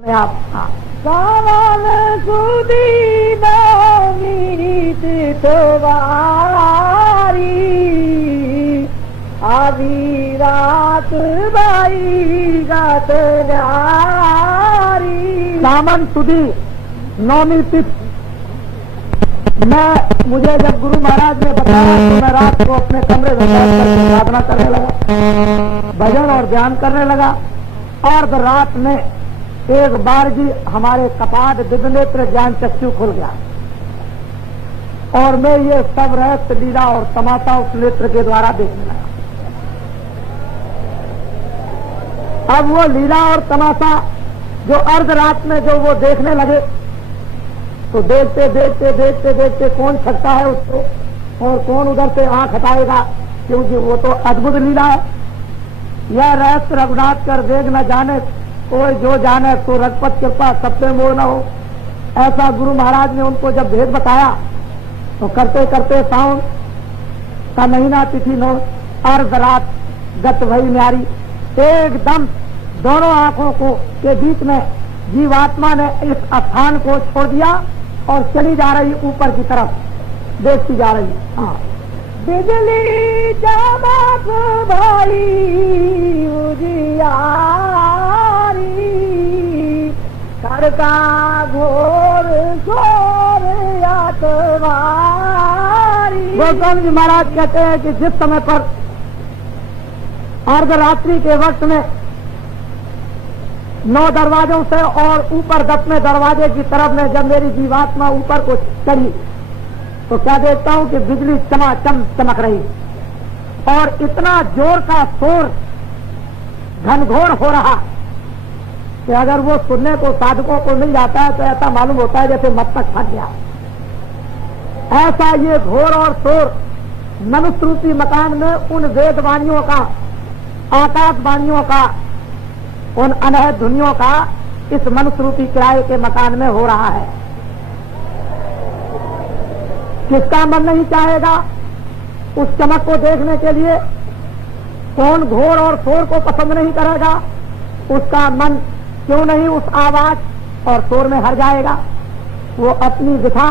आप सावन सुदी मीत तवारी आधी रात बाई गात सावन सुदी नौमी तिथि मुझे जब गुरु महाराज ने बताया तो मैं रात को अपने कमरे में साधना करने लगा, भजन और ध्यान करने लगा। अर्ध रात में एक बार जी हमारे कपाट दिव्य नेत्र ज्ञान चक्षु खुल गया और मैं ये सब रहस्य लीला और तमाशा उस नेत्र के द्वारा देखने लगा। अब वो लीला और तमाशा जो अर्ध रात में जो वो देखने लगे तो देखते देखते देखते देखते कौन सकता है उसको और कौन उधर से आंख हटाएगा, क्योंकि वो तो अद्भुत लीला है। यह रहस्य रघुनाथ कर देख न जाने कोई जो जाने तो रघुपत कृपा सब पे मोह न हो। ऐसा गुरु महाराज ने उनको जब भेद बताया तो करते करते सावन का महीना तिथि नौ अर्ध रात गत वही न्यारी एकदम दोनों आंखों को के बीच में जीवात्मा ने इस स्थान को छोड़ दिया और चली जा रही ऊपर की तरफ देखती जा रही। हाँ, बिजली चमक भाई उजियारी करका घोर शोर यातवारी। गोस्वामी जी महाराज कहते हैं कि जिस समय पर अर्धरात्रि के वक्त में 9 दरवाजों से और ऊपर 10वें दरवाजे की तरफ में जब मेरी जीवात्मा ऊपर को चढ़ी तो क्या देखता हूं कि बिजली चमाचम चमक रही और इतना जोर का शोर घनघोर हो रहा कि अगर वो सुनने को साधकों को मिल जाता है तो ऐसा मालूम होता है जैसे मस्तक फट गया। ऐसा ये घोर और शोर मनुष्य मकान में उन वेदवाणियों का, आकाशवाणियों का, उन अनहद ध्वनियों का इस मनुष्य रूपी किराए के मकान में हो रहा है। किसका मन नहीं चाहेगा उस चमक को देखने के लिए? कौन घोर और शोर को पसंद नहीं करेगा? उसका मन क्यों नहीं उस आवाज और शोर में हर जाएगा? वो अपनी दिशा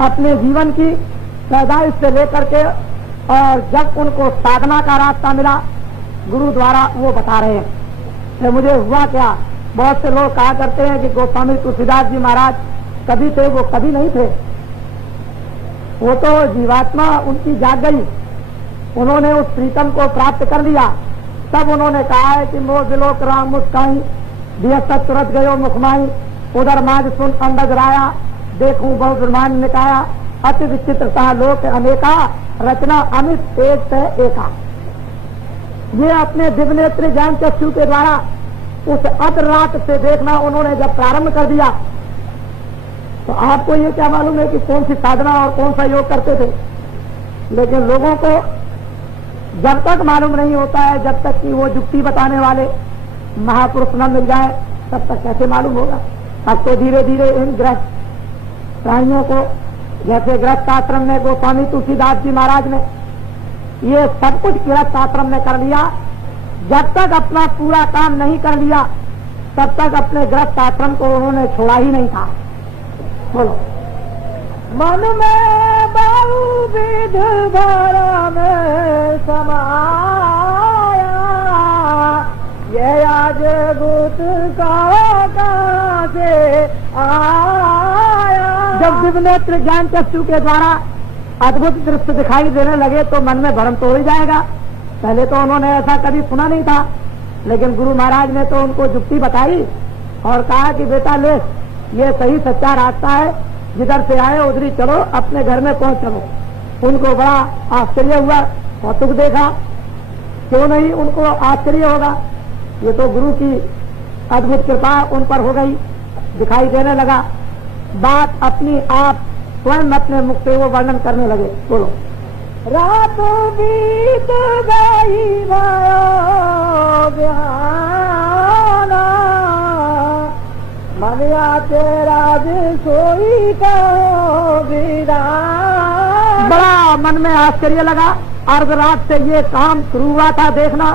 अपने जीवन की पैदाइश से लेकर के और जब उनको साधना का रास्ता मिला गुरु द्वारा वो बता रहे हैं। तो मुझे हुआ क्या, बहुत से लोग कहा करते हैं कि गोस्वामी तुलसीदास जी महाराज कभी थे, वो कभी नहीं थे। वो तो जीवात्मा उनकी जाग गई, उन्होंने उस प्रीतम को प्राप्त कर लिया। तब उन्होंने कहा है कि मोह बिलोक राम मुस्काई दिया सत तुरंत गयो मुखमाई उधर माज सुन अंडज राया देखूं बहु ब्रह्मांड निकाया अति विचित्रता लोक अनेका रचना अमित तेज से एका। ये अपने दिव्य नेत्र ज्ञान चक्षु के द्वारा उस अर्ध रात से देखना उन्होंने जब प्रारंभ कर दिया तो आपको ये क्या मालूम है कि कौन सी साधना और कौन सा योग करते थे। लेकिन लोगों को जब तक मालूम नहीं होता है, जब तक कि वो युक्ति बताने वाले महापुरुष न मिल जाए तब तक कैसे मालूम होगा। अब तो धीरे धीरे इन गृहस्थ प्राणियों को, जैसे गृहस्थ आश्रम में गोस्वामी तुलसीदास जी महाराज ने ये सब कुछ गृहस्थ आश्रम में कर लिया, जब तक अपना पूरा काम नहीं कर लिया तब तक अपने गृहस्थ आश्रम को उन्होंने छोड़ा ही नहीं था। बोलो, मन में बहुविध भरम समाया ये आज गुत का से आया। जब दिव्य नेत्र ज्ञान चक्षु के द्वारा अद्भुत दृश्य दिखाई देने लगे तो मन में भ्रम तो हो ही जाएगा। पहले तो उन्होंने ऐसा कभी सुना नहीं था, लेकिन गुरु महाराज ने तो उनको युक्ति बताई और कहा कि बेटा ले, ये सही सच्चा रास्ता है, जिधर से आए उधर ही चलो, अपने घर में पहुंच चलो। उनको बड़ा आश्चर्य हुआ, कौतुक देखा, क्यों नहीं उनको आश्चर्य होगा। ये तो गुरु की अद्भुत कृपा उन पर हो गई, दिखाई देने लगा। बात अपनी आप स्वयं अपने मुख से वो वर्णन करने लगे। बोलो, रात बीत गई मनिया तेरा सोई का बड़ा मन में आश्चर्य लगा। अर्ध रात से ये काम शुरू हुआ था देखना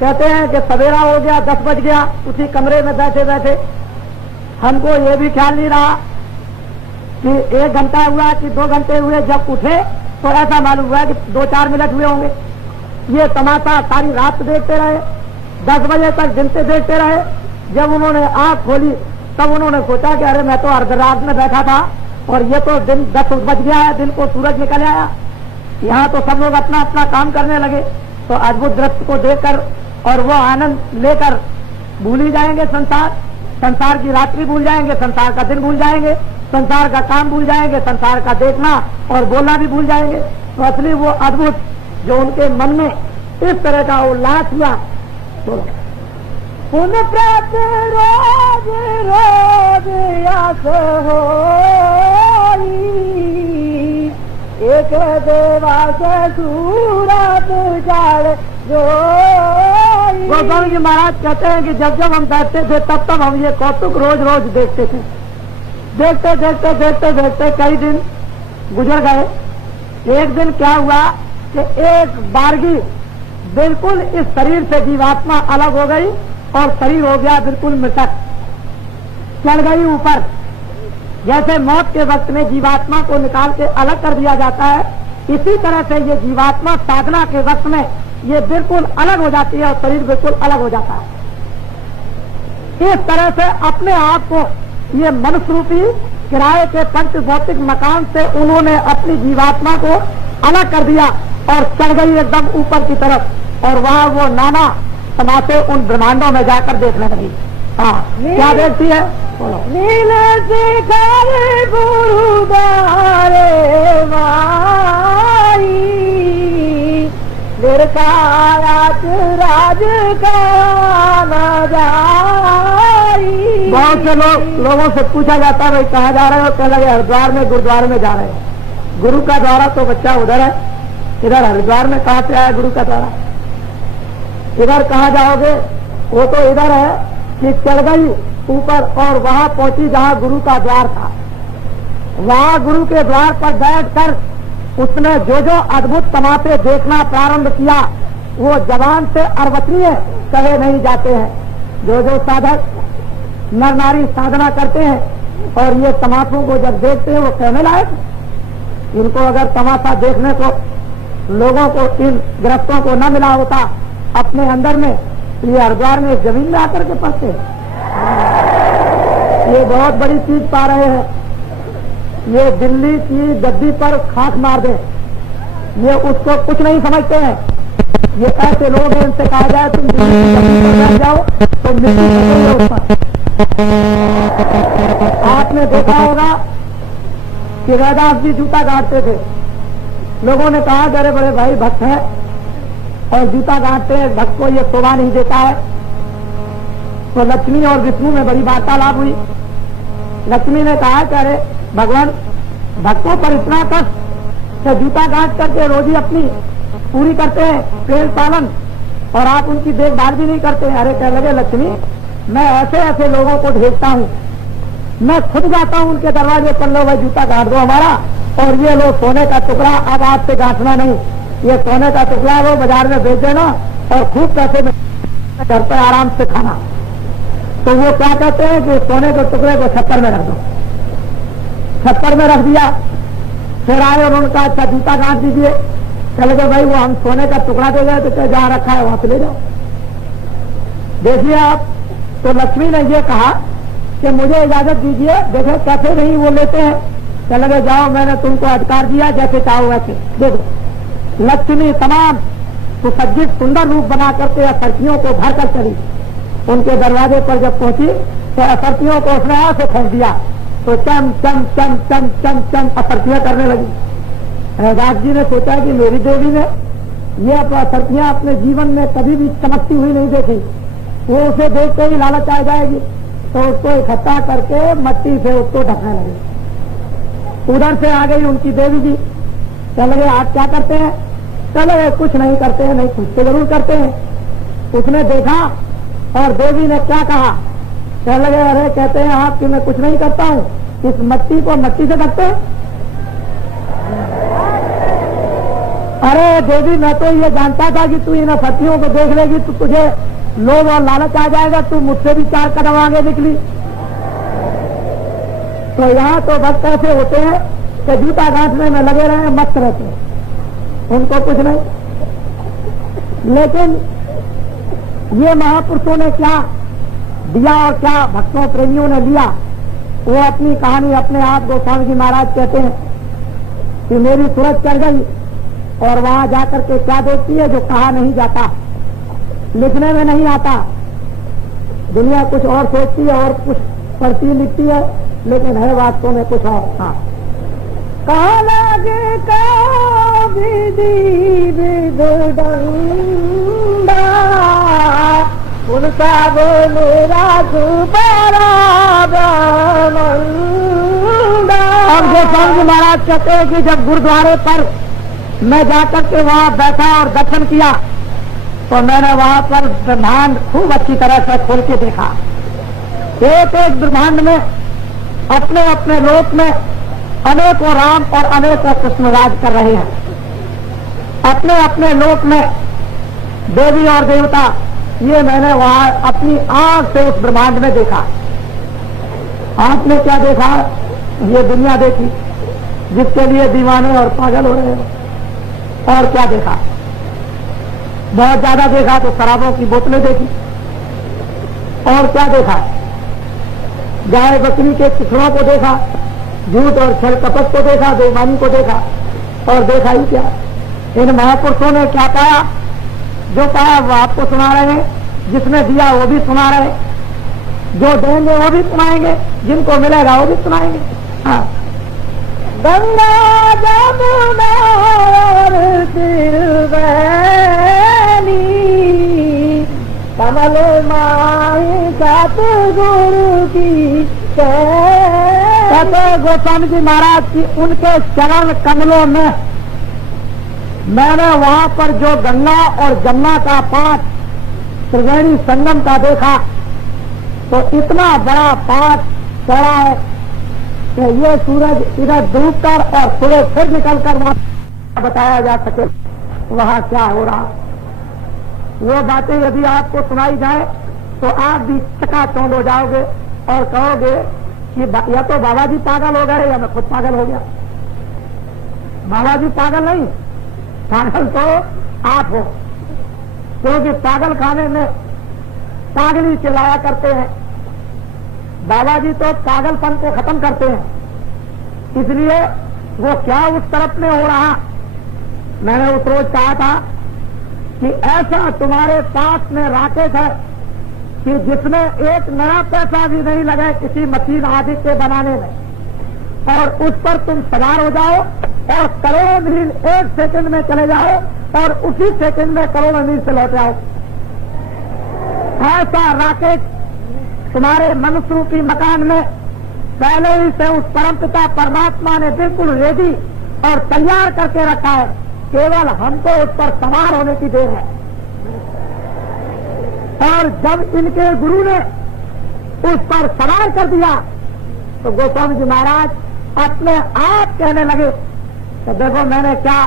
कहते हैं कि सवेरा हो गया, 10 बज गया, उसी कमरे में बैठे बैठे हमको ये भी ख्याल नहीं रहा कि 1 घंटा हुआ कि 2 घंटे हुए। जब उठे तो ऐसा मालूम हुआ कि 2-4 मिनट हुए होंगे। ये तमाशा सारी रात देखते रहे, 10 बजे तक गिनते देखते रहे। जब उन्होंने आंख खोली तब उन्होंने सोचा कि अरे मैं तो अर्धरात में बैठा था और ये तो दिन 10 बज गया है, दिन को सूरज निकल आया। यहाँ तो सब लोग अपना अपना काम करने लगे। तो अद्भुत दृश्य को देखकर और वो आनंद लेकर भूल ही जाएंगे संसार की रात्रि भूल जाएंगे, संसार का दिन भूल जाएंगे, संसार का काम भूल जाएंगे, संसार का देखना और बोलना भी भूल जाएंगे। तो असली वो अद्भुत जो उनके मन में इस तरह का उल्लास हुआ। तो पुन प्रत रोज रोज आस होई, एक देवा से सूरत जाड़ गोस्वामी जी महाराज कहते हैं कि जब जब हम बैठते थे तब तब हम ये कौतुक रोज रोज देखते थे। देखते देखते देखते देखते कई दिन गुजर गए। एक दिन क्या हुआ कि एक बारगी बिल्कुल इस शरीर से जीवात्मा अलग हो गई और शरीर हो गया बिल्कुल मृतक, चढ़ गई ऊपर। जैसे मौत के वक्त में जीवात्मा को निकाल के अलग कर दिया जाता है, इसी तरह से ये जीवात्मा साधना के वक्त में ये बिल्कुल अलग हो जाती है और शरीर बिल्कुल अलग हो जाता है। इस तरह से अपने आप को ये मनुष्य रूपी किराए के पंच भौतिक मकान से उन्होंने अपनी जीवात्मा को अलग कर दिया और चढ़ गई एकदम ऊपर की तरफ। और वहां वो नाना तमाशे उन ब्रह्मांडों में जाकर देखने लगी। हाँ, क्या देखती है? नील राज बहुत से लोगों से पूछा जाता है भाई कहाँ जा रहे हो? कहने लगे हरिद्वार में गुरुद्वारे में जा रहे हैं। गुरु का द्वारा तो बच्चा उधर है, इधर हरिद्वार में कहाँ से आया गुरु का द्वारा? इधर कहाँ जाओगे? वो तो इधर है कि चढ़ गई ऊपर और वहां पहुंची जहां गुरु का द्वार था। वहां गुरु के द्वार पर बैठकर उसने जो जो अद्भुत तमाशे देखना प्रारंभ किया वो जबान से अर्वचनीय कहे नहीं जाते हैं। जो जो साधक नर नारी साधना करते हैं और ये तमाशों को जब देखते हैं वो कहने लायक। इनको अगर तमाशा देखने को लोगों को, इन ग्रस्तों को न मिला होता अपने अंदर में, ये हरिद्वार में जमीन में आकर के पड़ते। ये बहुत बड़ी चीज पा रहे हैं। ये दिल्ली की गद्दी पर खाक मार दे, ये उसको कुछ नहीं समझते हैं। ये ऐसे लोग हैं, इनसे कहा जाए तुम दिल्ली की गद्दी पर बैठ जाओ तो मृत्यु उस पर। आपने देखा होगा कि रैदास जी जूता गाड़ते थे। लोगों ने कहा अरे बड़े भाई भक्त हैं और जूता गाड़ते हैं, भक्त को ये शोभा नहीं देता है। तो लक्ष्मी और विष्णु में बड़ी वार्तालाप हुई। लक्ष्मी ने कहा कि अरे भगवान, भक्तों पर इतना कष्ट कि जूता गांठ करके रोजी अपनी पूरी करते हैं प्रेम पालन और आप उनकी देखभाल भी नहीं करते। अरे कह लगे लक्ष्मी, मैं ऐसे ऐसे लोगों को भेजता हूँ, मैं खुद जाता हूँ उनके दरवाजे पर, लो भाई जूता गांठ दो हमारा, और ये लो सोने का टुकड़ा अब आपसे गांठना नहीं, ये सोने का टुकड़ा लो बाजार में बेच देना और खूब पैसे में घर पर आराम से खाना। तो वो क्या कहते हैं कि सोने के टुकड़े को छप्पर में रख दो। छप्पर में रख दिया। फिर आए और उनका अच्छा जूता गांठ दीजिए। चले गए भाई वो हम सोने का टुकड़ा दे गए तो जहां रखा है वहां से ले जाओ। देखिए आप, तो लक्ष्मी ने ये कहा कि मुझे इजाजत दीजिए। देखे कैसे नहीं वो लेते हैं। चले गए जाओ, मैंने तुमको अधिकार दिया, जैसे चाहो वैसे। देखो लक्ष्मी तमाम सुसज्जित सुंदर रूप बना करके असरतियों को भर कर चली। उनके दरवाजे पर जब पहुंची तो असरतियों को उसने ऐसे फेंक दिया तो चम चम चम चम चम चम असरतियां करने लगी। रैदास जी ने सोचा कि मेरी देवी ने ये असरतियां अपने जीवन में कभी भी चमकती हुई नहीं देखी, वो उसे देखते ही लालच आ जाएगी। तो उसको इकट्ठा करके मट्टी से उसको ढकने लगे। उधर से आ गई उनकी देवी जी। चल गए आप क्या करते हैं? चले कुछ नहीं करते हैं। नहीं कुछ तो जरूर करते हैं। उसने देखा और देवी ने क्या कहा? कह लगे अरे कहते हैं आप कि मैं कुछ नहीं करता हूँ, इस मट्टी को मट्टी से ढकते हैं। अरे अरे देवी, मैं तो ये जानता था कि तू इन सतियों को देख लेगी तो तुझे लोभ और लालच आ जाएगा, तू मुझसे भी 4 कदम आगे निकली। तो यहाँ तो भक्त ऐसे होते हैं कि जूता गांठने में लगे रहे, मस्त रहते हैं, उनको कुछ नहीं। लेकिन ये महापुरुषों ने क्या दिया और क्या भक्तों प्रेमियों ने लिया, वो अपनी कहानी अपने आप गोस्वामी जी महाराज कहते हैं कि मेरी सूरत चढ़ गई और वहां जाकर के क्या देखती है जो कहा नहीं जाता, लिखने में नहीं आता। दुनिया कुछ और सोचती है और कुछ पढ़ती लिखती है, लेकिन है वास्तव में कुछ और। हाँ, कहा लगे का विधि विदुडंडा, उनका बोले राजू और गोस्वामी जी महाराज कहते हैं कि जब गुरुद्वारे पर मैं जाकर के वहां बैठा और दर्शन किया तो मैंने वहां पर ब्रह्मांड खूब अच्छी तरह से खोल के देखा। एक एक ब्रह्मांड में अपने अपने लोक में अनेकों राम और अनेकों कृष्ण राज कर रहे हैं। अपने अपने लोक में देवी और देवता, ये मैंने वहां अपनी आंख से उस ब्रह्मांड में देखा। आपने क्या देखा? ये दुनिया देखी जिसके लिए दीवाने और पागल हो रहे हैं। और क्या देखा? बहुत ज्यादा देखा तो शराबों की बोतलें देखी। और क्या देखा? गाय बकरी के चिथड़ों को देखा, झूठ और छल कपट को देखा, बेईमानी को देखा। और देखा ही क्या? इन महापुरुषों ने क्या पाया? जो पाया वो आपको सुना रहे हैं, जिसने दिया वो भी सुना रहे, जो देंगे वो भी सुनाएंगे, जिनको मिलेगा वो भी सुनाएंगे। हाँ, गंगा जमुना और त्रिवेणी, कमल माई सतगुरु की कहते गोस्वामी जी महाराज की उनके चरण कमलों में मैंने वहां पर जो गंगा और जमुना का पाठ त्रिवेणी संगम का देखा तो इतना बड़ा पाठ चढ़ा है कि ये सूरज इधर डूबकर और सूरज फिर निकलकर वहां बताया जा सके वहां क्या हो रहा। वो बातें यदि आपको सुनाई जाए तो आप भी चकाचौंध हो जाओगे और कहोगे कि या तो बाबा जी पागल हो गए या मैं खुद पागल हो गया। बाबा जी पागल नहीं, पागल तो आप हो, क्योंकि पागल खाने में पागली चिल्लाया करते हैं। बाबा जी तो पागलपन को खत्म करते हैं। इसलिए वो क्या उस तरफ में हो रहा, मैंने उस रोज कहा था कि ऐसा तुम्हारे पास में राकेश है कि जिसमें एक नया पैसा भी नहीं लगे किसी मशीन आदि के बनाने में, और उस पर तुम सवार हो जाओ और करोड़ों मील 1 सेकंड में चले जाओ और उसी सेकंड में करोड़ों मील से लौट आओ। ऐसा राकेश तुम्हारे मनुष्य रूपी मकान में पहले ही से उस परमपिता परमात्मा ने बिल्कुल रेडी और तैयार करके रखा है, केवल हमको उस पर सवार होने की देर है। और जब इनके गुरु ने उस पर सवार कर दिया तो गोस्वामी जी महाराज अपने आप कहने लगे तो देखो मैंने क्या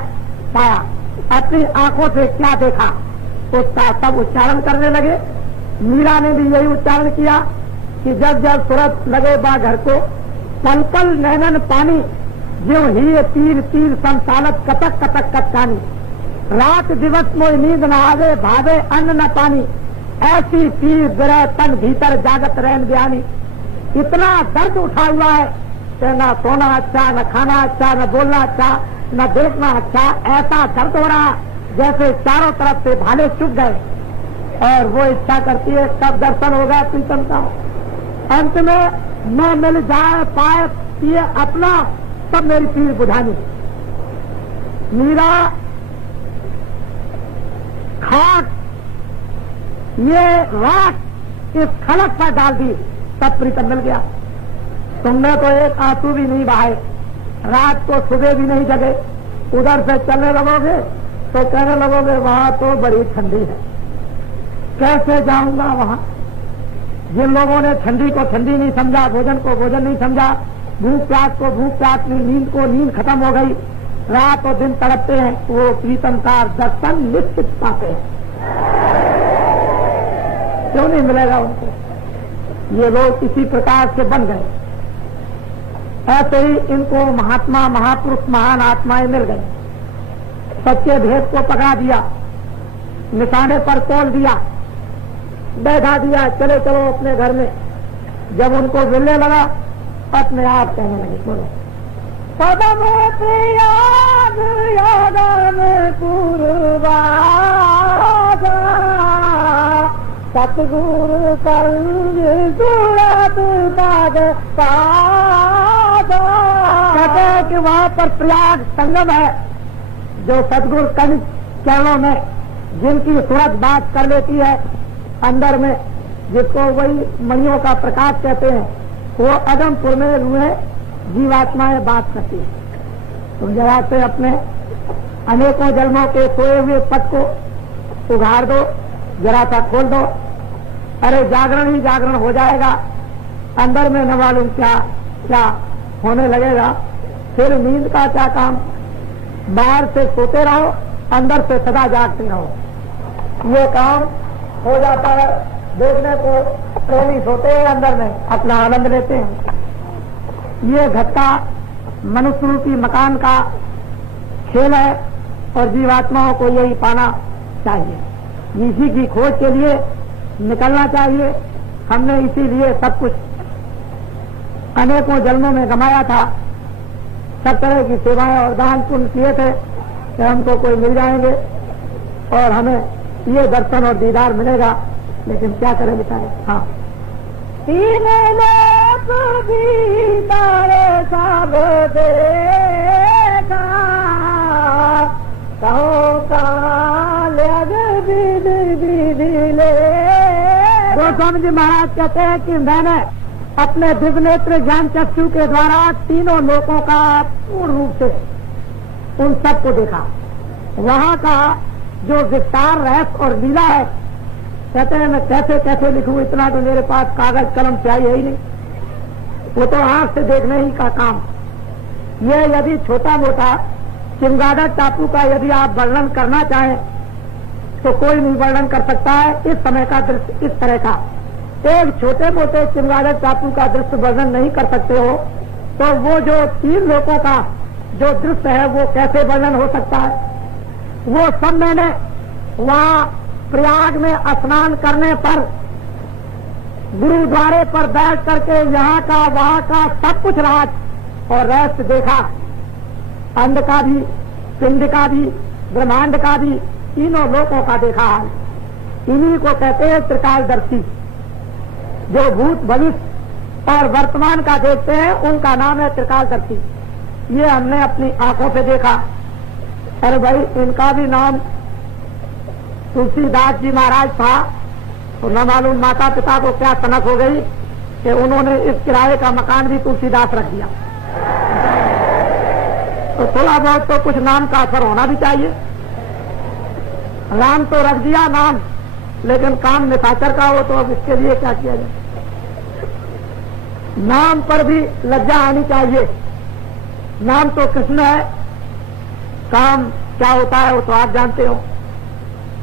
पाया, अपनी आंखों से क्या देखा, उसका सब उच्चारण करने लगे। मीरा ने भी यही उच्चारण किया कि जब जब सूरत लगे बा घर को, पल पल नैनन पानी, ज्यों ही तीर तीर संसालत कतक कतक कतकानी, रात दिवस मोय नींद न आवे भावे अन्न न पानी, ऐसी पीर बिरह तन भीतर जागत रहन ज्ञानी। इतना दर्द उठा हुआ है कि न सोना अच्छा, न खाना अच्छा, न बोलना अच्छा, न देखना अच्छा। ऐसा दर्द हो रहा जैसे चारों तरफ से भाले चुप गए। और वो इच्छा करती है कब दर्शन होगा प्रीतम का, अंत में न मिल जाए पाए ये अपना, सब मेरी पीर बुझानी। मीरा खाक ये राख इस खलक पर डाल दी, तब प्रीतम मिल गया। तुमने तो एक आंसू भी नहीं बहाए, रात को सुबह भी नहीं जगे, उधर से चलने लगोगे तो कहने लगोगे वहां तो बड़ी ठंडी है, कैसे जाऊंगा वहां। जिन लोगों ने ठंडी को ठंडी नहीं समझा, भोजन को भोजन नहीं समझा, भूख प्यास को भूख प्यास नहीं, नींद को नींद खत्म हो गई, रात और दिन तड़पते हैं, वो प्रीतम का दर्शन निश्चित पाते हैं। क्यों नहीं मिलेगा उनको? ये लोग इसी प्रकार से बन गए। ऐसे ही इनको महात्मा, महापुरुष, महान आत्माएं मिल गई, सच्चे भेद को पकड़ा दिया, निशाने पर तोल दिया, बैठा दिया, चले चलो अपने घर में। जब उनको मिलने लगा, अपने आप कहने लगे, बोलो पदम प्रियाद यादन पूर्वादा सतगुरु कंज सूरत पाद पादा। कहते हैं कि वहां पर प्रयाग संगम है, जो सतगुरु कंज चरणों में जिनकी सूरत बात कर लेती है अंदर में, जिसको वही मणियों का प्रकाश कहते हैं, वो अदमपुर में हुए जीवात्माएं बात करती है। तुम जरा से अपने अनेकों जन्मों के सोए हुए पद को उघाड़ दो, जरा सा खोल दो, अरे जागरण ही जागरण हो जाएगा। अंदर में न मालूम क्या क्या होने लगेगा। फिर नींद का क्या काम? बाहर से सोते रहो, अंदर से सदा जागते रहो। ये काम हो जाता है। देखने को प्रेमी सोते हैं, अंदर में अपना आनंद लेते हैं। ये घटका मनुष्य रूपी मकान का खेल है और जीवात्माओं को यही पाना चाहिए। इसी की खोज के लिए निकलना चाहिए। हमने इसीलिए सब कुछ अनेकों जन्मों में गंवाया था, सब तरह की सेवाएं और दान पुण्य किए थे कि हमको कोई मिल जाएंगे और हमें ये दर्शन और दीदार मिलेगा। लेकिन क्या करें बेचारे। हाँ, तारे सब देखा कहो गोस्वामी जी महाराज कहते हैं कि मैंने अपने दिव्य नेत्र ज्ञान चक्षु के द्वारा तीनों लोकों का पूर्ण रूप से उन सबको देखा। वहाँ का जो विस्तार रहस्य और लीला है, कहते हैं मैं कैसे कैसे लिखूं, इतना तो मेरे पास कागज कलम स्याही है ही नहीं। वो तो आंख से देखने ही का काम। ये यदि छोटा मोटा चिमगादड़ टापू का यदि आप वर्णन करना चाहें तो कोई नहीं वर्णन कर सकता है। इस समय का दृश्य इस तरह का एक छोटे मोटे चिमगादड़ टापू का दृश्य वर्णन नहीं कर सकते हो, तो वो जो तीन लोगों का जो दृश्य है वो कैसे वर्णन हो सकता है। वो सब मैंने वहाँ प्रयाग में स्नान करने पर गुरुद्वारे पर बैठ करके यहाँ का वहाँ का सब कुछ राज और रहस्य देखा। अंड का भी, पिंड का भी, ब्रह्मांड का भी, तीनों लोकों का देखा। इन्हीं को कहते हैं त्रिकालदर्शी। जो भूत भविष्य और वर्तमान का देखते हैं उनका नाम है त्रिकालदर्शी। ये हमने अपनी आंखों से देखा। अरे भाई, इनका भी नाम तुलसीदास जी महाराज था, तो न मालूम माता पिता को क्या सनक हो गई कि उन्होंने इस किराए का मकान भी तुलसीदास रख दिया। तो थोड़ा बहुत तो कुछ नाम का असर होना भी चाहिए। नाम तो रख दिया नाम, लेकिन काम निशाचर का हो तो अब इसके लिए क्या किया जाए। नाम पर भी लज्जा आनी चाहिए। नाम तो कृष्ण है, काम क्या होता है वो तो आप जानते हो।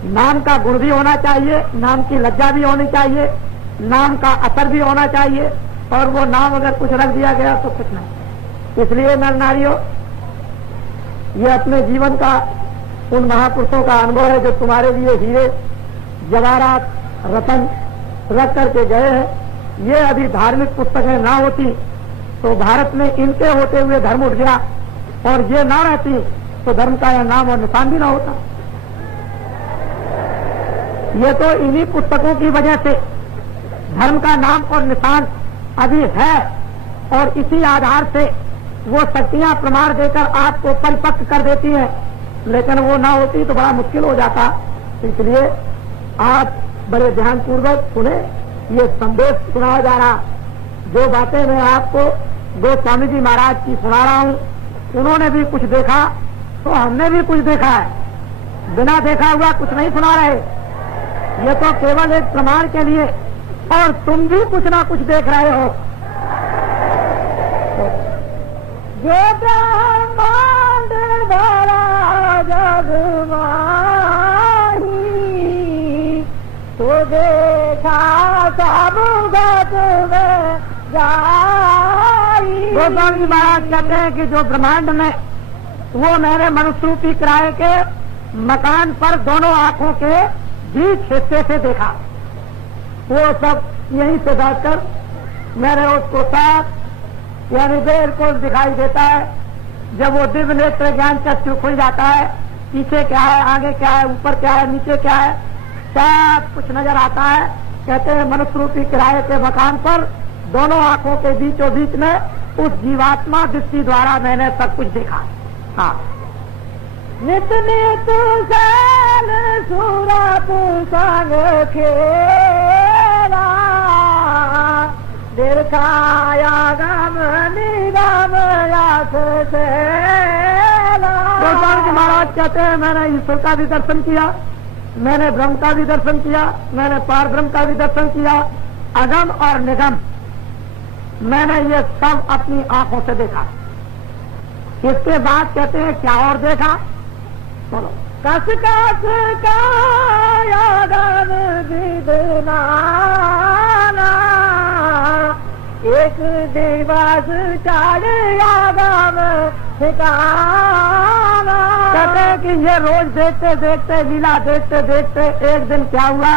नाम का गुण भी होना चाहिए, नाम की लज्जा भी होनी चाहिए, नाम का असर भी होना चाहिए, और वो नाम अगर कुछ रख दिया गया तो कुछ नहीं। इसलिए नर नारियों, ये अपने जीवन का उन महापुरुषों का अनुभव है जो तुम्हारे लिए हीरे जवाहरात रतन रख करके गए हैं। ये अभी धार्मिक पुस्तकें ना होती तो भारत में इनके होते हुए धर्म उठ गया, और ये ना रहती तो धर्म का यह नाम और निशान भी ना होता। ये तो इन्हीं पुस्तकों की वजह से धर्म का नाम और निशान अभी है, और इसी आधार से वो शक्तियां प्रमाण देकर आपको परिपक्व कर देती हैं। लेकिन वो ना होती तो बड़ा मुश्किल हो जाता। इसलिए आप बड़े ध्यानपूर्वक सुने, ये संदेश सुनाया जा रहा। जो बातें मैं आपको गोस्वामी जी महाराज की सुना रहा हूँ, उन्होंने भी कुछ देखा तो हमने भी कुछ देखा है। बिना देखा हुआ कुछ नहीं सुना रहे। ये तो केवल एक प्रमाण के लिए, और तुम भी कुछ ना कुछ देख रहे हो। जो ब्रह्मांड सब गत में जाई। गोस्वामी जी महाराज कहते हैं कि जो ब्रह्मांड में वो मैंने मनुष्य रूपी किराए के मकान पर दोनों आंखों के बीच हिस्से से देखा। वो सब यहीं से बैठकर मैंने उसको साफ यानी बिल्कुल दिखाई देता है। जब वो दिव्य नेत्र ज्ञान चक्षु खुल जाता है, पीछे क्या है, आगे क्या है, ऊपर क्या है, नीचे क्या है, सब कुछ नजर आता है। कहते हैं मनुष्य रूपी किराए के मकान पर दोनों आंखों के बीचों बीच में उस जीवात्मा दृष्टि द्वारा मैंने सब कुछ देखा। हाँ, नित नित सैल सूरत संग खेला, दीर्घाया गम निगम यास सेला। गोस्वामी जी महाराज कहते हैं मैंने ईश्वर का भी दर्शन किया, मैंने ब्रह्म का भी दर्शन किया, मैंने पार ब्रह्म का भी दर्शन किया, अगम और निगम मैंने ये सब अपनी आंखों से देखा। इसके बाद कहते हैं क्या और देखा, बोलो। कस कस कायागम विदना, एक दिवस चढ़ आगम ठिकाना। कहते हैं कि ये रोज देखते देखते, लीला देखते देखते एक दिन क्या हुआ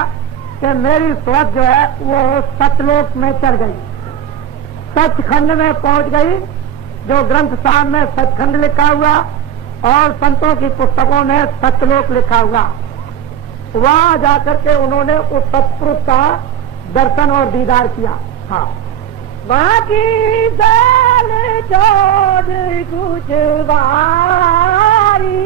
कि मेरी सोच जो है वो सतलोक में चढ़ गई, सचखंड में पहुंच गई। जो ग्रंथ साहब में सचखंड लिखा हुआ और संतों की पुस्तकों में सतलोक लिखा हुआ, वहां जाकर के उन्होंने उस सतपुरुष का दर्शन और दीदार किया। हाँ, बाकी साल चौद कुछ बारी,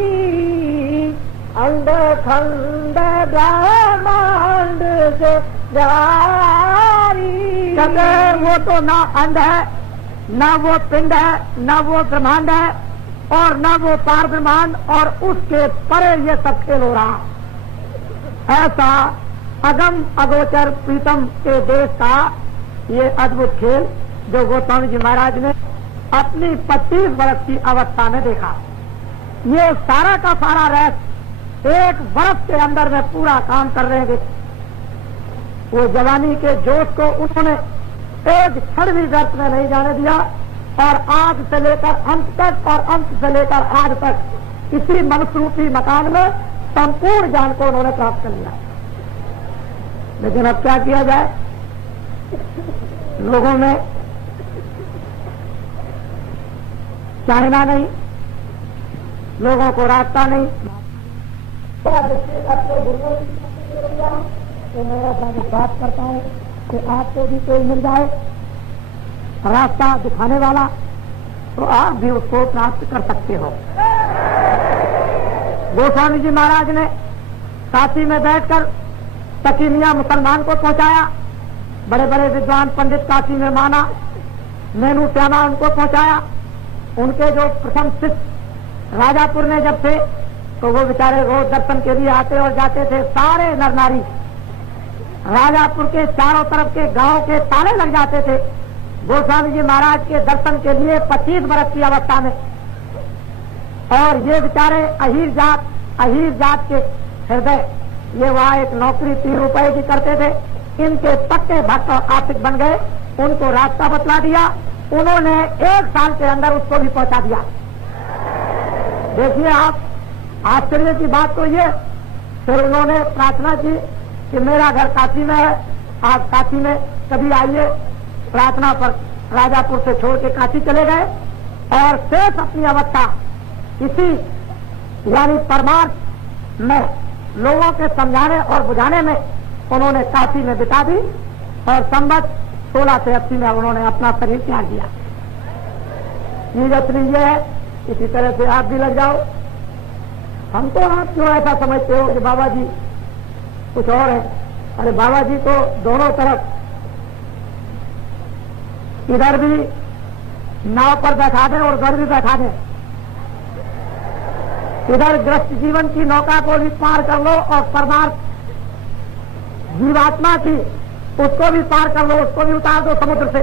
अंड खंड ब्रह्मांड से जारी। कहते वो तो ना अंड है, ना वो पिंड है, ना वो ब्रह्मांड है, और ना वो पार ब्रह्मांड, और उसके परे ये सब खेल हो रहा। ऐसा अगम अगोचर प्रीतम के देश का ये अद्भुत खेल जो गोस्वामी जी महाराज ने अपनी 25 वर्ष की अवस्था में देखा। ये सारा का सारा रहस्य एक वर्ष के अंदर में पूरा काम कर रहे हैं। वो जवानी के जोश को उन्होंने एक क्षण भी व्यर्थ में नहीं जाने दिया, और आज से लेकर अंत तक और अंत से लेकर आज तक इसी मनुष्य रूपी मकान में संपूर्ण ज्ञान को उन्होंने प्राप्त कर लिया। लेकिन अब क्या किया जाए, लोगों में चाहना नहीं, लोगों को रास्ता नहीं। अपने गुरुओं तो मैं ऐसा बात करता हूँ कि आपको भी कोई मिल जाए रास्ता दिखाने वाला, तो आप भी उसको प्राप्त कर सकते हो। गोस्वामी जी महाराज ने काशी में बैठकर तकीनिया मुसलमान को पहुंचाया, बड़े बड़े विद्वान पंडित काशी में माना, मेनू श्यामा उनको पहुंचाया। उनके जो प्रथम शिष्य राजापुर में जब थे तो वो बेचारे रोज दर्शन के लिए आते और जाते थे। सारे नर नारी राजापुर के चारों तरफ के गांव के ताले लग जाते थे गोस्वामी जी महाराज के दर्शन के लिए 25 वर्ष की अवस्था में। और ये बेचारे अहीर जात के हृदय, ये वहां एक नौकरी 3 रुपए की करते थे, इनके पक्के भक्त और आशिक बन गए। उनको रास्ता बतला दिया, उन्होंने 1 साल के अंदर उसको भी पहुंचा दिया। देखिए आप, आश्चर्य की बात तो ये, फिर उन्होंने प्रार्थना की कि मेरा घर काशी में है, आप काशी में कभी आइए। प्रार्थना पर राजापुर से छोड़ के काशी चले गए और शेष अपनी अवस्था इसी यानी परमार्थ में लोगों के समझाने और बुझाने में उन्होंने काशी में बिता दी। और संवत 16 से 80 में उन्होंने अपना शरीर त्याग दिया। चीज असली ये है, इसी तरह से आप भी लग जाओ। हमको आप क्यों ऐसा समझते हो कि बाबा जी कुछ और है? अरे बाबा जी तो दोनों तरफ, इधर भी नाव पर बैठा दें और उधर भी बैठा दें। इधर ग्रस्त जीवन की नौका को भी पार कर लो और परमार्थ जीवात्मा की उसको भी पार कर लो, उसको भी उतार दो समुद्र से।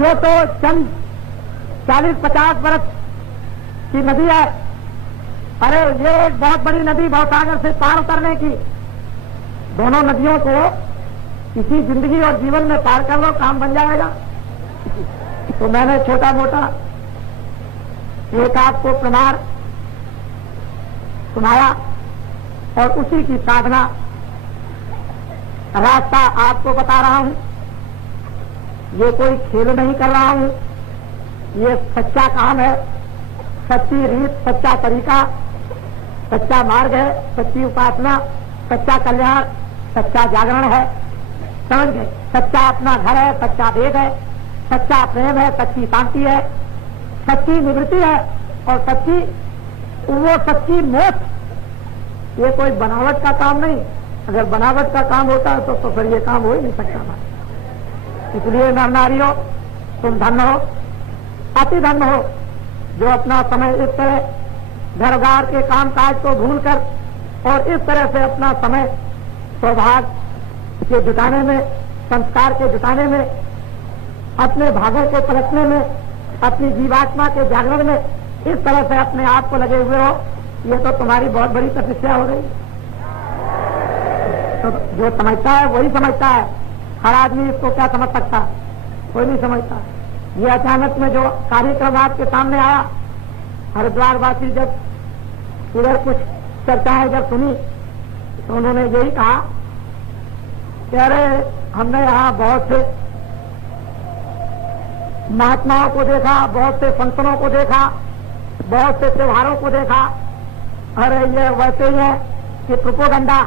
ये तो चंद 40-50 वर्ष की नदी है। अरे ये एक बहुत बड़ी नदी भवसागर से पार उतरने की। दोनों नदियों को इसी जिंदगी और जीवन में पार कर लो, काम बन जाएगा। तो मैंने छोटा मोटा एक आपको प्रमाण सुनाया और उसी की साधना रास्ता आपको बता रहा हूं। ये कोई खेल नहीं कर रहा हूं, ये सच्चा काम है, सच्ची रीत, सच्चा तरीका, सच्चा मार्ग है, सच्ची उपासना, सच्चा कल्याण, सच्चा जागरण है। समझ गए? सच्चा अपना घर है, सच्चा वेद है, सच्चा प्रेम है, सच्ची शांति है, सच्ची निवृत्ति है और सच्ची मोक्ष। ये कोई बनावट का काम नहीं। अगर बनावट का काम होता है तो फिर ये काम हो ही नहीं सकता था। इसलिए नर नारियों, तुम धन्य हो, अति धन्य हो, जो अपना समय इस तरह घरगार के काम काज को भूलकर और इस तरह से अपना समय सौभाग्य के जुटाने में, संस्कार के जुटाने में, अपने भागों को पलटने में, अपनी जीवात्मा के जागरण में इस तरह से अपने आप को लगे हुए हो। ये तो तुम्हारी बहुत बड़ी तपस्या हो रही। तो जो समझता है वही समझता है, हर आदमी इसको क्या समझ सकता, कोई नहीं समझता। ये अचानक में जो कार्यक्रम आपके सामने आया, हरिद्वारवासी जब इधर कुछ चर्चाएं जब सुनी तो उन्होंने यही कहा कि अरे हमने यहाँ बहुत से महात्माओं को देखा, बहुत से संतों को देखा, बहुत से त्योहारों को देखा। अरे ये वैसे ही है कि प्रोपेगेंडा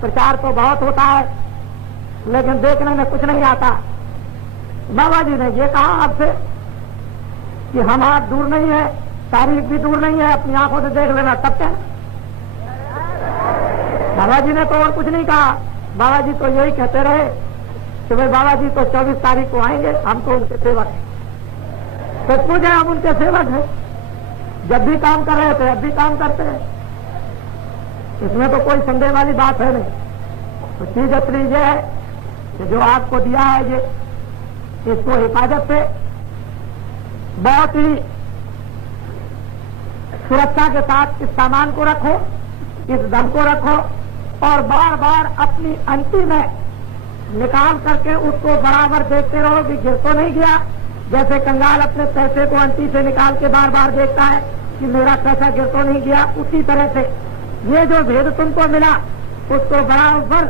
प्रचार तो बहुत होता है लेकिन देखने में कुछ नहीं आता। बाबा जी ने ये कहा आपसे कि हम आप दूर नहीं है, तारीख भी दूर नहीं है, अपनी आंखों से देख लेना तब क्या। बाबा जी ने तो और कुछ नहीं कहा। बाबा जी तो यही कहते रहे कि भाई बाबा जी तो 24 तारीख को आएंगे, हम तो उनके सेवक हैं। सचमुच है, हम उनके सेवक हैं। जब भी काम कर रहे थे अब भी काम करते हैं, इसमें तो कोई संदेह वाली बात है नहीं। तो चीज असली ये है कि जो आपको दिया है ये, इसको हिफाजत से बहुत ही सुरक्षा के साथ इस सामान को रखो, इस धन को रखो और बार बार अपनी अंटी में निकाल करके उसको बराबर देखते रहो कि गिर तो नहीं गया। जैसे कंगाल अपने पैसे को अंटी से निकाल के बार बार देखता है कि मेरा पैसा गिर तो नहीं गया, उसी तरह से ये जो भेद तुमको मिला उसको बराबर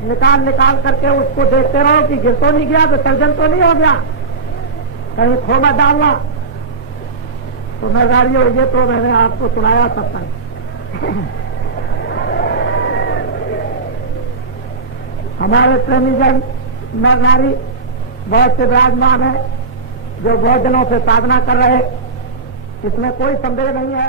निकाल करके उसको देखते रहो कि गिर तो नहीं गया, विसर्जन तो नहीं हो गया, कहीं खो मत डालना। तो नरनारियों, ये तो मैंने आपको सुनाया सत्संग। हमारे प्रेमीजन नरनारी बहुत से विराजमान है जो बहुत दिनों से साधना कर रहे, इसमें कोई संदेह नहीं है।